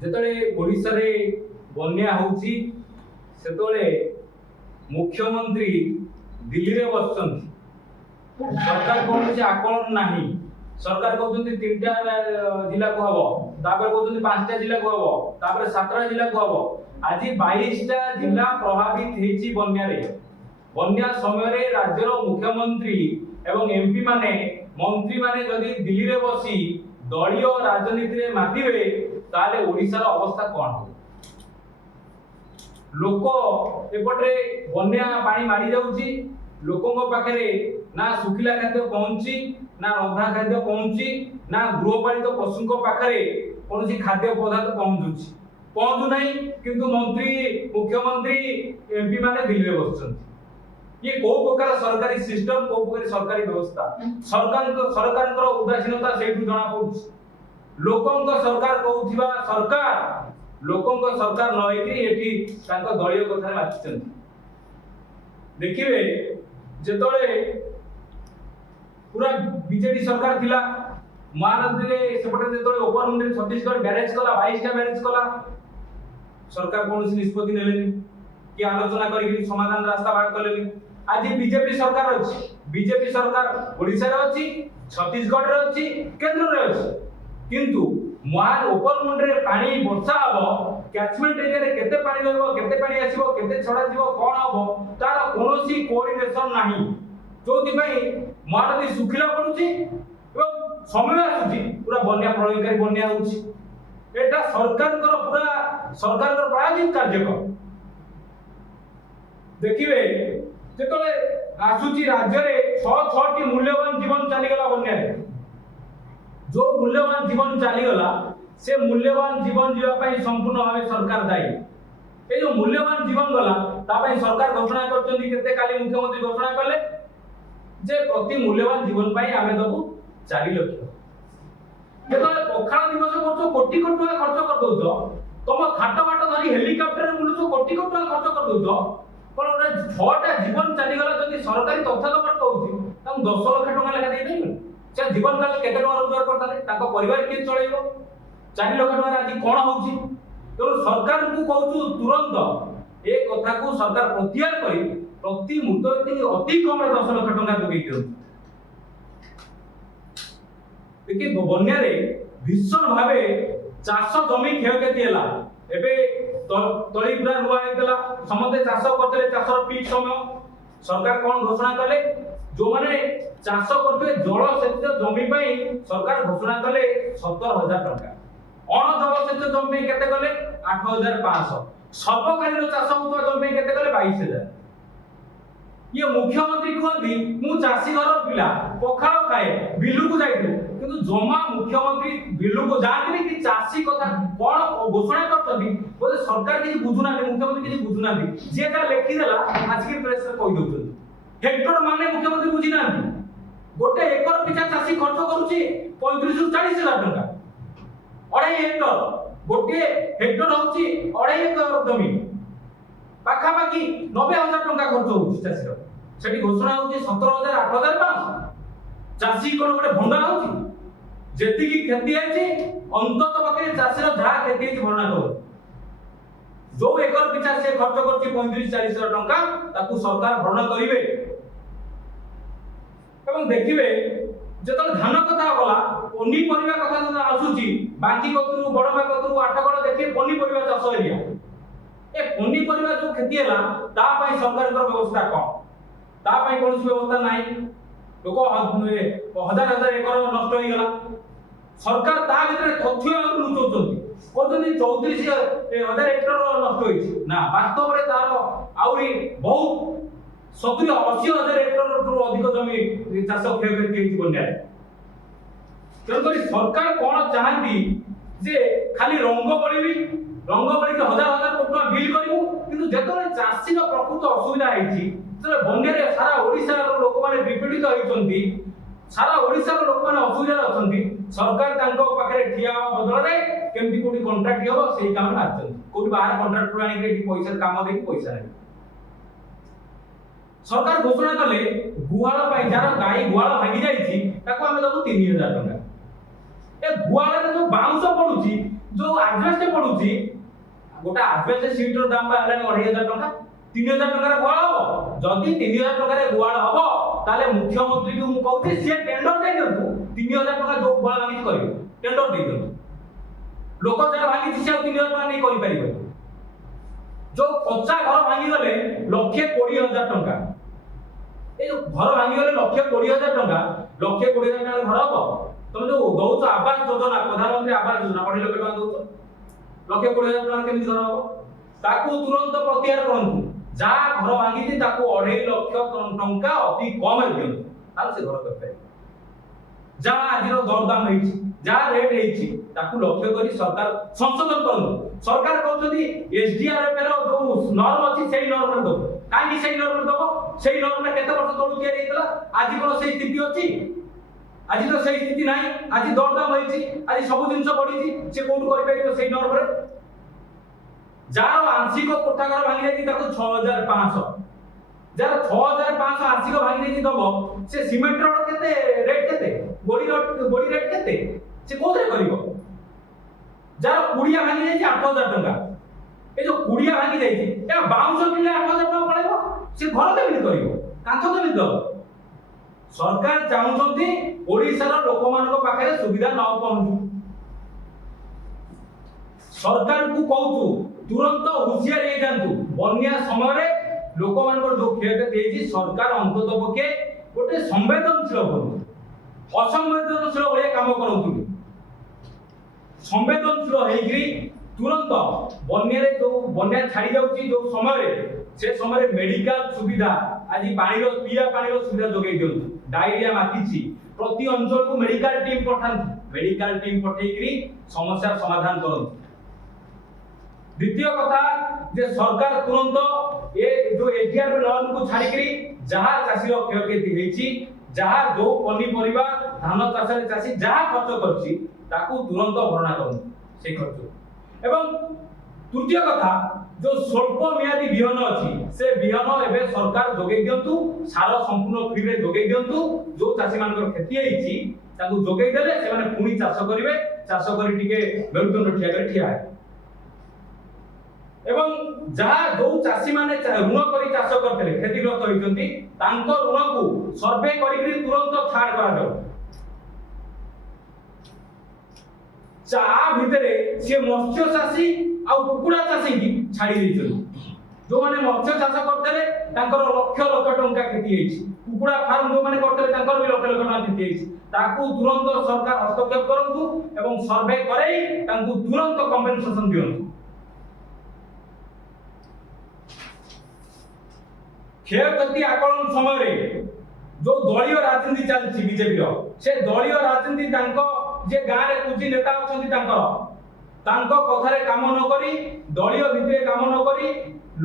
যেতବେଳେ ଓଡ଼ିଶାରେ ବନ୍ୟା ହେଉଛି ସେତେବେଳେ ମୁଖ୍ୟମନ୍ତ୍ରୀ ଦିଲ୍ଲୀରେ ବସିଛନ୍ତି। ସରକାର କୌଣସି ଆକଳନ ନାହିଁ। ସରକାର କହୁଛନ୍ତି 3ଟା ଜିଲ୍ଲାକୁ ହବ, ତାପରେ କହୁଛନ୍ତି 5ଟା ଜିଲ୍ଲାକୁ ହବ, ତାପରେ 7ଟା ଜିଲ୍ଲାକୁ ହବ। ଆଜି 22ଟା ଜିଲ୍ଲା ପ୍ରଭାବିତ ହେଇଛି ବନ୍ୟାରେ। ବନ୍ୟା ସମୟରେ ରାଜ୍ୟର ମୁଖ୍ୟମନ୍ତ୍ରୀ ଏବଂ ଏମପି ମାନେ ମନ୍ତ୍ରୀ ମାନେ ଯଦି ଦିଲ୍ଲୀରେ ବସି ଦଳୀୟ ରାଜନୀତିରେ ମାତିବେ ତାହେଲେ ଓଡ଼ିଶାର ଅବସ୍ଥା କ'ଣ ହେବ? ଲୋକ ଏପଟେ ବନ୍ୟା ପାଣି ମାଡ଼ି ଯାଉଛି, ଲୋକଙ୍କ ପାଖରେ ନା ଶୁଖିଲା ଖାଦ୍ୟ ପହଞ୍ଚି, ନା ରନ୍ଧା ଖାଦ୍ୟ ପହଞ୍ଚି, ନା ଗୃହପାଳିତ ପଶୁଙ୍କ ପାଖରେ କୌଣସି ଖାଦ୍ୟ ପଦାର୍ଥ ପହଞ୍ଚୁ ନାହିଁ, କିନ୍ତୁ ମନ୍ତ୍ରୀ ମୁଖ୍ୟମନ୍ତ୍ରୀ ଏମପି ମାନେ ଦିଲ୍ଲୀରେ ବସୁଛନ୍ତି। ये को प्रकार सरकारी सिस्टम, को प्रकार सरकारी व्यवस्था, सरकार उदासीनता सेठू जना पड़ुछ। लोकंक सरकार कहउथिबा सरकार लोकंक सरकार नहेकि एठी तांको दलीय कथा मातिचंती। देखिबे जेतळे पूरा बीजेडी सरकार थिला, महानदी रे सेपटे जेतळे ओपर मुंडे छत्तीसगढ़ बैरेज कला, 22टा बैरेज कला, सरकार कोनसी निष्पत्ति नेलेनी कि आलोचना करी समाधान रास्ता बाहर कलेनी। आज बीजेपी सरकार अछि, बीजेपी सरकार ओडिसा रे अछि, छत्तीसगढ़ रे अछि, केंद्र रे अछि, किंतु महान ओपर मुंडे पानी वर्षा हबो, कैचमेंट एरिया रे केते पानी रहबो, केते पानी आसीबो, केते छडा जीवो, कोन हबो तार कोनोसी कोऑर्डिनेशन नाही। जोथि पई महानदी सुखिला पडुची एवं समय आसुची पूरा बन्या प्रलयकारी बन्या होउची। एटा सरकारकर प्रायोजित कार्यक्रम। देखिबे जेतले आसुची राज्य रे 6टी मूल्यवान जीवन चली गला बन्या रे। जो मूल्यवान जीवन चली गला से मूल्यवान जीवन जीवा पई संपूर्ण भावे सरकार दायी। ए जो मूल्यवान जीवन गला ता पई सरकार घोषणा करचंदी, केते काली मुख्यमंत्री घोषणा करले जे प्रति मूल्यवान जीवन पई आमे दबु 4 लाख। जेतले पखाळ दिवस करछो कोटी कोटी टका खर्च कर दउछो, तम खाट बाट धरी हेलिकॉप्टर रे बुलुछो कोटी कोटी टका खर्च कर दउछो, कोन ओटा 6टा जीवन चली गला जदी सरकारी तथ्य दबर कहउची तम 10 लाख टका लेखा देई नै से जीवन काल केते टका रोजगार करताले, ताको परिवार के चलेइबो? 4 लाख टका आज कोन होउची? तो सरकार को कहउछु तुरंत ए कथा को सरकार प्रत्याहार करी प्रति मुद्दती अति कम 10 लाख टका जोगै दियो। देखि बन्या रे भीषण भावे चाष जमी क्षयक्षति हैला। एबे तळी पूरा रुआ हेतला, समते चाष करथले, चाषर पीक समय सरकार कोन घोषणा कले जो माने चाष करथले जल सेच जमी पई सरकार घोषणा कले 70,000 टका, अण जल सेच जमी केते कले 8,500, सर्वकालीन चाष होतवा जमी केते कले 22,000। ये मुख्यमंत्री कहती मु चासी घर पिला पखाळ खाए बिलु को जाइते, किंतु जमा मुख्यमंत्री बिलु को जाते कि चासी कथा कोन घोषणा करतदी बोले सरकार किछि बुझुना, मुख्यमंत्री किछि बुझुना, जे का लेखि देला आज की प्रेस रे कहि दउछन। हेक्टर माने मुख्यमंत्री बुझी नांती, गोटे एकर पिछा चासी खर्च करूची 35 ରୁ 40,000 टका। 2.5 हेक्टर, गोटे हेक्टर होची 2.5 एकर जमी, पाखा पाखी 90,000 टका खर्च होची चासी रो। सेठी घोषणा होची 17,000 8,500। चासी कोन गोटे भंडा होची जेति की खेती आइछि अंतत पके चासी रो जा खेती आइछि भरना करो। जो एकर पिछा से खर्च करछि 35-40,000 टका ताकू सरकार भरण करिवे। ଏବଂ ଦେଖିବେ ଯେତେବେଳେ ଧାନ କଥା ଗଲା, ପନିପରିବା କଥା ଯେତେବେଳେ ଆସୁଛି, ବାଙ୍କି କତରୁ ବଡମା କତରୁ ଆଠଗଡ଼ ଦେଖିବେ ପନିପରିବା ଚାଷ ଏରିଆ। ए पनिपरिवा जो खेती हैला ता पई सरकारकर व्यवस्था कोन? ता पई कोनसी व्यवस्था नाही। लोक हजार हजार एकर नष्ट होई गला। सरकार ता भितरे तथ्य लुचौचंती, कहतनी 34,000 हेक्टर नष्ट होईछि ना, वास्तव रे तार आउरी बहुत 70-80,000 हेक्टर रु अधिक जमी चाष क्षयक्षति होईछि बन्या। तेणुकरी सरकार कोन चाहती जे खाली रंग बळिबी हजार हजार कोटी टका बिल करिवु, किंतु जेतले चाषी रो प्रकृत असुविधा आइछि, जेतले बन्या रे सारा ओडिसा रो लोक माने विपीडित होइछंती, सारा ओडिसा रो लोक माने असुविधा अछंती, सरकार तांको पाखरे ठिया बदल रे केमति कोडी कॉन्ट्रैक्ट हो सेही काम आछंती, कोडी बाहर कॉन्ट्रैक्ट आनी के पैसा काम देकी पैसा नै। सरकार घोषणा कले गुहाळ पई जार गाई गुहाळ भागी जाईछि ताको हमें दबु 3,000 टका। ए गुहाळ रे जो बाउंस पडुछि जो आजबेस्ट पडुची गोटा आजबेस्ट सीटर दाम बा हलानी 2500 टका 3000 टका रे गुआळ हबो जदी 3000 टका रे गुआळ हबो ताले मुख्यमंत्री को मु कहूची से टेंडर दे दियंतु 3000 टका जो गुआळ भांगी करियो टेंडर दे दियंतु लोक जटा भांगी से 3000 टका नहीं करि परिबो जो कच्चा घर भांगी गले 1,20,000 टका ए जो घर भांगी गले 1,20,000 टका 1,20,000 टका घर हबो तुम जो दउछ आवास योजना प्रधानमंत्री आवास योजना 2 लाख टका दउछ 1,20,000 टका केमि घर हबो ताकू तुरंत प्रत्याहार करंतु जा घर भांगी ताकू 2.5 लाख टका अति कम रे दियंतु ताल से घर करते जा आजिरो दरदाम हेछि जा रेट हेछि ताकू लक्ष्य करी सरकार संशोधन करंतु सरकार कहउछथि एसडीआरएफ रो जो नॉर्म अछि सेही नॉर्म रे दो काई सेही नॉर्म रे दबो सेही नॉर्म रे केते वर्ष तळु तियारी हेतला आज कोन सेही स्थिति अछि आज तो सेही स्थिति नाही आज दरदाम हेछि आज सब जिंस बढ़िछि से कोन करि परिबो सेही नॉर्म रे जार आंशिक कोठा घर भांगी जाई ताकू 6500 जार 6500 आंशिक भांगी जाई दबो से सीमेंट रोड केते रेट केते गोडी रेट केते से कोथरे करिवो जार कुडिया भांगी जाई 8000 टका ए जो कुडिया भांगी जाई ए बाउंस किले 8000 टका पळेबो से घर केमिति करिवो कांथ केमिति दो सरकार चाहुचंती ओडिसा रो लोक मानको पाखरे सुविधा न पहुंचू सरकार को कहू तुरंत हुशियार हे जानतु बन्या समय रे लोक मानकर जो क्षयक्षति हेछि सरकार अंतत पके गोटे संवेदनशील करतु असंवेदनशील भले काम करतु संवेदनशील हेग्री तुरंत बन्या रे जो बन्या छाड़ी जाउची जो समय रे से समय रे मेडिकल सुविधा आज पानी रो पिया पानी रो सुविधा जोगै दियंतु डायरिया मातिची प्रति अंचल को मेडिकल टीम पठांतु मेडिकल टीम पठेइकरी समस्या समाधान करंतु द्वितीय कथा जे सरकार तुरंत ए जो एडीआर लोन को छाड़ीकरी जहा चासी रो क्षयक्षति हेछि जहा जो पनी परिबा धान चाष रे चासी जहा खर्च करछि ताकू तुरंत भरणा करन से खर्च एवं तृतीय कथा जो स्वल्प मियादी बिहन अछि से बिहन एबे सरकार जोगै दियंतु सार संपूर्ण फ्री रे जोगै दियंतु जो चासी मानकर खेती हेछि ताकू जोगै देले से माने पुनी चाष करिवे चाष करी टिके मेरुदंड ठिया है एवं जहा जो चासी माने ऋण करी चाष करथले क्षतिग्रस्त होइचंती तांको ऋण को सर्वे करी तुरंत छाड़ करा जाउ चा भितरे से मत्स्य चासी आ कुकुड़ा चासी की छाड़ी दैछन जो माने मत्स्य चाष करथले तांकर लक्ष लक्ष टंका क्षति हेछि कुकुड़ा फार्म जो माने करथले तांकर भी लक्ष लक्ष टंका क्षति हेछि ताकू तुरंत सरकार हस्तक्षेप करंतु एवं सर्वे करै तांकू तुरंत कंपनसेशन दियंतु क्षयक्षति आकलन समय रे जो दलीय राजनीति चलछि बीजेपी रो से दलीय राजनीति तांको जे गां रे कुची नेता अछंती तांको कथारे काम न करी दलीय भितरे काम न करी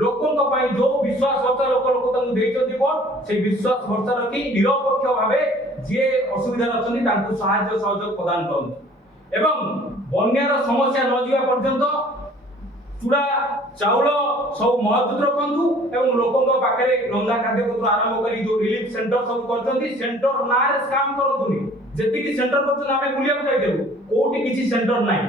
लोकन पई जो विश्वास भरसा लोक तांको देइचंती वोट से विश्वास भरसा रखी निरपेक्ष भाबे जे असुविधा अछंती तांको सहायता सहयोग प्रदान करन एवं बन्यार समस्या न जिवा पर्यंत चूड़ा चाउल सब महजूद रखंतु एवं लोकन पाखरे रंधा खाद्य को आरंभ करी जो रिलीफ सेंटर सब करचंती सेंटर नारे काम करतुनी जेति की सेंटर करछन आमे बुलिया को जाइदेबु कोठी किछि सेंटर नाही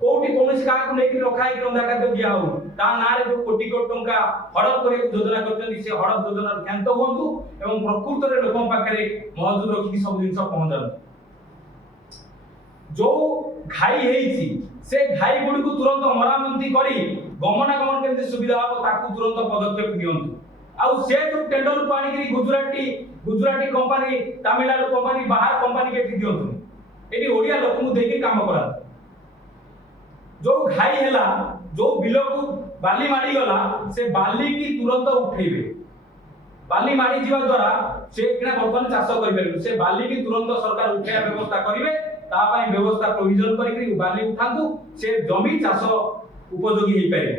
कोठी कोनोसी का को नेकी रखाई कि रंधा खाद्य दिया हो ता नारे जो कोटी कोटी टंका हड़प करे योजना करचंती से हड़प योजना ख्यात होंतु एवं प्रकृत रे लोकन पाखरे महजूद रखी सब जिंस पहुंचांतु जो घाई हेछि से घाई गुडी को तुरंत मरामती करी गमनागमन केमति सुविधा हो ताकू तुरंत पदक्षेप नियंतु आ से जो टेंडर को आनी करी गुजराती कंपनी तमिलनाडु कंपनी बाहर कंपनी के दियंतु एटी ओडिया लोक को देकी काम करा जो घाई हैला जो बिल को बाली माडी गला से बाली की तुरंत उठेबे बाली माडी जीवा द्वारा से किना बर्तन चाष करि परबे से बाली की तुरंत सरकार उठाया व्यवस्था करिवे ता पई व्यवस्था प्रोविजन करी बाली उठांतु से जमी चाष उपयोगी हे पारे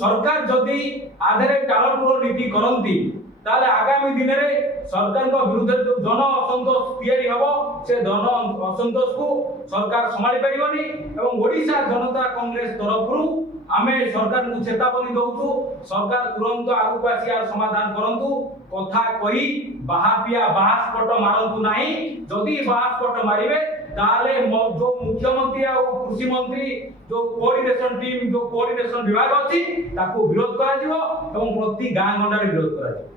सरकार जदि आधारे टालटोल नीति करंती ताले आगामी दिन रे सरकार को विरुद्ध जो जन असंतोष तैयारी हबो से जन असंतोष को सरकार संभाली परिबनी एवं ओडिशा जनता कांग्रेस तरफरु आमे सरकार को चेतावनी दउछु सरकार तुरंत आगु पासी यार समाधान करंतु कथा कही बाहापिया बाहास्पट मारंतु नाही जदि बाहास्पट मारिबे ताले जो मुख्यमंत्री आ कृषि मंत्री जो कोऑर्डिनेशन टीम जो कोऑर्डिनेशन विभाग अछि ताको विरोध करा जिवो एवं प्रति गां गंडा विरोध करा जिवो।